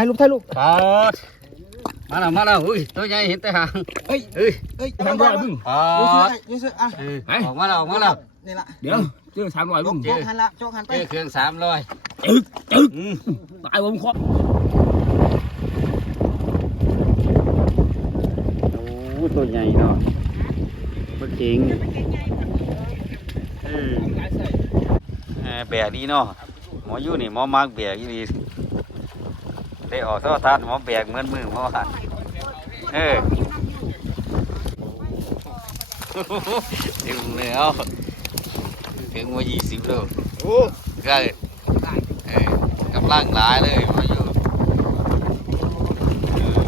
ถ่ายรูปถ่ายรูปครับมาแล้วมาแล้วอุ้ยตัวใหญ่เห็นแต่หางเฮ้ยเฮ้ยเฮ้ยสามร้อยบึ้งอ๋อยูซื้ออะเออออกมาแล้วออกมาแล้วนี่ละเดี๋ยวเรื่องสามร้อยบึ้งโจกหันละโจกหันไปเจอเครื่องสามร้อยจึ๊กจึ๊กอืมตายผมครบโอ้ตัวใหญ่เนาะตัวจริงเออเออแบกดีเนาะหมออยู่นี่หมอมากแบกอีหลี ได้ออกโทรทัศน์หมอแบกเหมือนมือหมอว่าเออถึงแล้วถึงมายี่สิบแล้วโอ้ก็เออกำลังหลายเลยมาอยู่เออ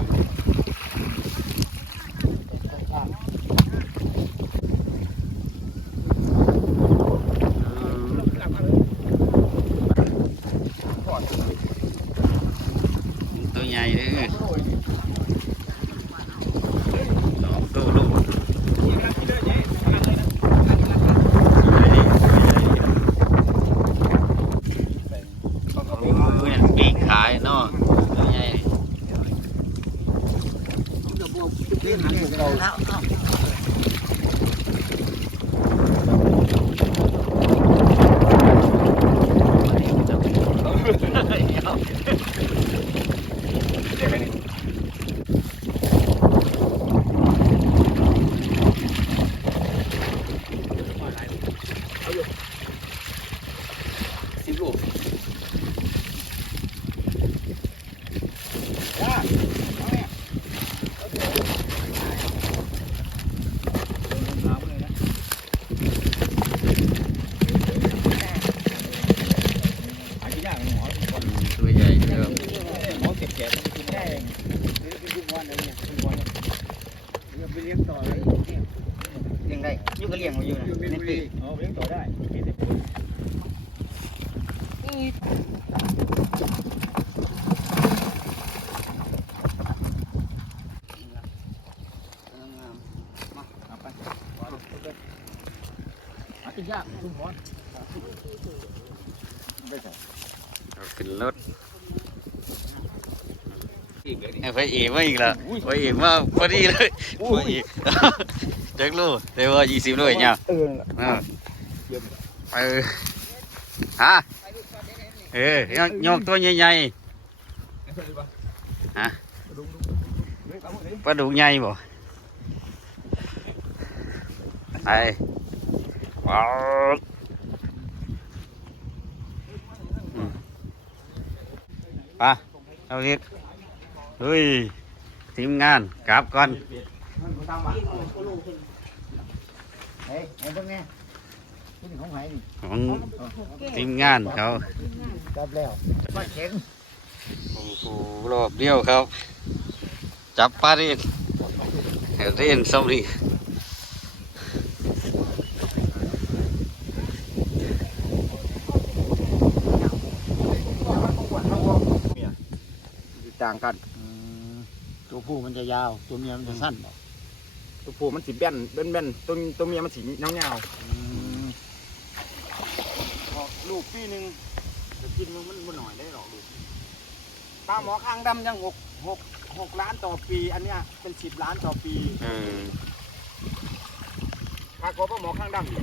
ตัวใหญ่ เลยสองตัวลูกปีกขายเนาะใหญ่ นี่หันของเราแล้ว สิบลูกตัวใหญ่เด้อ หมอเก็บแกะกินได้กินวันอะไรเนี่ยกินวันไปเลี้ยงต่อเลยเยงได้ยูก็เลี้ยงมาอยู่นะในปีอ๋อเลี้ยงต่อได้เอาขึ้นรถเอาไปเอกมาอีกแล้วไปเอกมาพอดีเลยไปอีก จักลูกเดี๋ยวว่ายี่สิบลูกเนี่ยเออเออเออฮะเออยกตัวใหญ่ๆฮะปลาดุกใหญ่บ่ไปว้าวอืมไปเอาเรียกเฮ้ยทีมงานกลับก่อนเฮ้ยไอ้พวกนี้นี่ของใครนี่ของทีมงานเขาจับแล้วมาเข็งโอ้โหรอบเดียวครับ จับปลาเรียนเรียนสมรีต่างกัน ตัวผู้มันจะยาว ตัวเมียมันจะสั้น ตัวผู้มันสีแบนเบนเบนตัวตัวเมียมันสีเงาเงาลูกปีหนึ่งจะกินมันมันมันหน่อยได้หรอกลูกปลาหมอคางดำยังหกหกหกล้านต่อปี อันเนี้ยเป็นสิบล้านต่อปีเออปลากรอบปลาหมอข้างดำอีก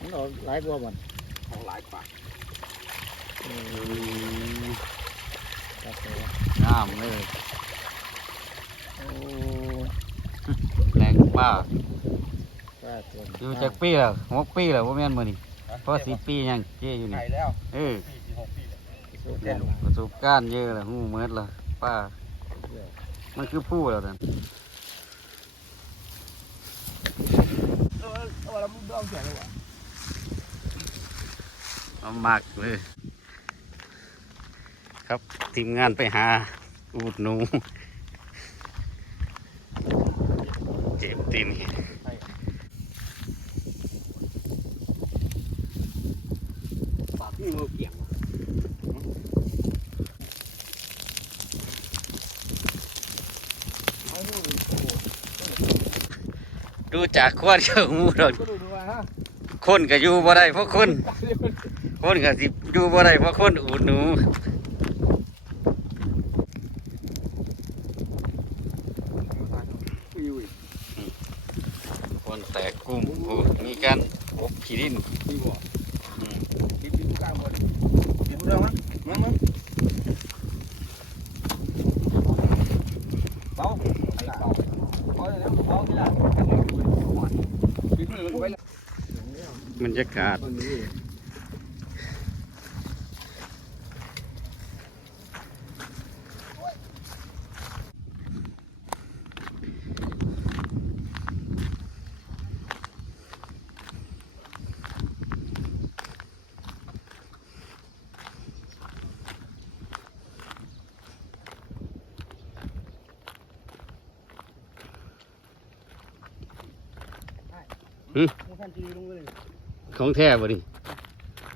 มันเอาหลายกว่ามันของหลายกว่าน้ำเลยโอ้แรง ป้าปลาตัวอยู่จากปีแล้วหกปีแล้วว่าแม่นมือนี่เพราะสิบปียังเจ๊อยู่นี่ไก่แล้วเออสี่สิบหกปีประสบการณ์เยอะแล้วหูเมิดละป้า มันคือผู้แล้วนั่นเออเอาเราดูเอาเสียงเลยว่ะเอามากเลย ครับทีมงานไปหาอูดหนูเจ็บ ตีนปากนี่มือเกี่ยงดูจากขวดเจ้าหมูดอกมูดคนก็อยู่บ่ได้เพราะคนคนก็สิอยู่บ่ได้เพราะคนอูดหนู คนแตกกุ้งโอ้มีการอบ ขี้ดินนี่บ่อืมกินกินกลางบ่กินเรื่องมั้ยมั้งมั้งเบาอะไรเบาเบาเลยนะเบาที่ละกินมือมันไว้ละบรรยากาศ มันนี่มึงท่านตีลงไปเลยของแท้บ่นี่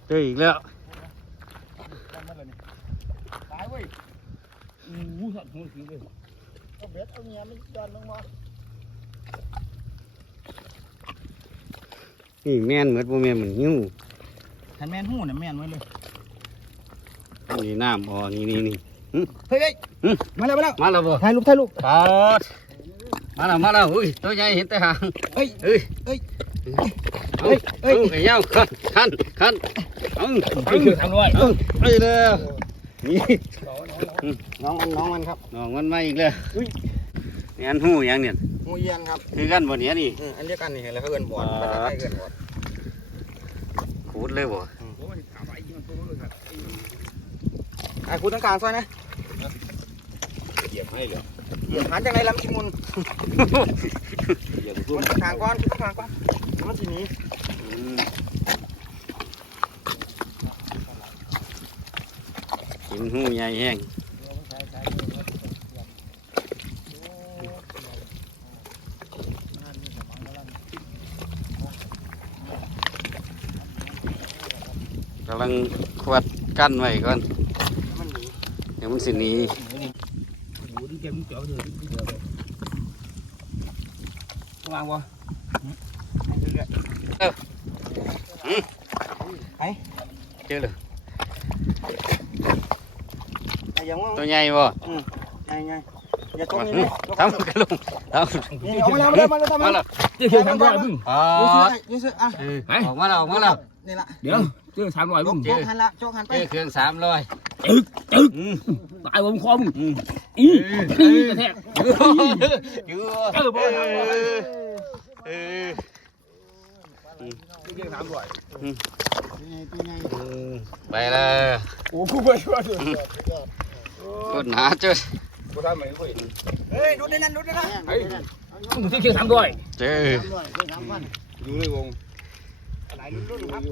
เจออีกแล้วทำมาเลยนี่ตายเว้ยอู้สัตว์หัวสีเลยเอาเบ็ดเอาเมียมันย้อนลงมานี่แม่นเหมือนบ่แม่นเหมือนหิ้วทันแม่นหู้น่ะแม่นไว้เลยนี่น้ำออกนี่นี่นี่เฮ้ยเฮ้ยมาแล้วมาแล้วมาแล้วบ่ถ่ายรูปถ่ายรูปปาด มาแล้วมาแล้วอุ้ยตัวใหญ่เห็นแต่หางเฮ้ยเฮ้ยเฮ้ยเอาเฮ้ยเฮ้เอายไอ้เหี้ยคันคันคันเอานี่คือทำด้วยเอาไปแล้วนี่น้องมันน้องมันครับน้องมันมาอีกแล้วนี่อันหูหยังเนี่ยงูเยียนครับคือกันบ่เนี้ยนี่อืมอันเรียกกันนี่แล้วเขาเอิ้นบอดภาษาไทยเอิ้นบอดขูดเลยบ่ไอ้คุณตั้งกลางซอยนะเหยียบให้เลยเหันจากไหนลำชิมุนเหยียบคุณตั้งกลางก่อนคุณตั้งกลางก่อนมันสิหนีกินหูใหญ่แห้งกำลังขวดกั้นไว้ก่อนเดี๋ยวมันสิหนี หมูที่เก็บมันเจ๋อเลยที่เจ๋อเลยวางบ่เจอเลยไอ้ยังว่าตัวใหญ่บ่ไงไงอย่าตรงนี้นะทำกันลงทำนี่ เอามาแล้วมาแล้วมาแล้วมาแล้วเจ๊เขียวสามร้อยพึ่งอ๋อยืดซื้ออะเออออกมาแล้วออกมาแล้วนี่ละเดี๋ยวเจอสามร้อยมึงโจกหันละโจกหันไปเจอเครื่องสามร้อยตึกตึกอืมตายบนคอมึงอืมอีอีกระแทกอยู่เออบ่เออเออเจ๊สามร้อยตัวใหญ่ไปแล้วโอ้ผู้ไปช่วยด้วยกดหาจุดผู้ทำเหมือนคุยเฮ้ยดูได้นั่นดูได้นั่นเฮ้ยมึงเจอสามร้อยเจอสามร้อยสามพันดูเลยวงอะไรรุ่นครับ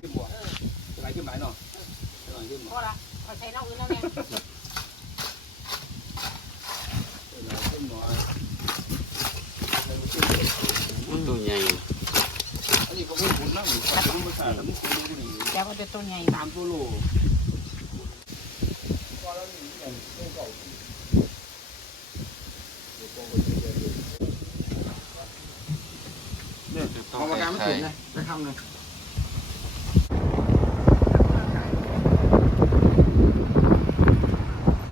ขึ้นบัวอะไรขึ้นไหนเนาะ พอละเอาใส่น้องอื่นแล้วเนี่ยตัวใหญ่อันนี้ก็ไม่คุ้นนะมันคุ้นภาษาแต่ไม่คุ้นดูนี่เดี๋ยวก็จะตัวใหญ่ตามตัวโลเนี่ยกรรมการไม่ถึงนะจะทำเลยเ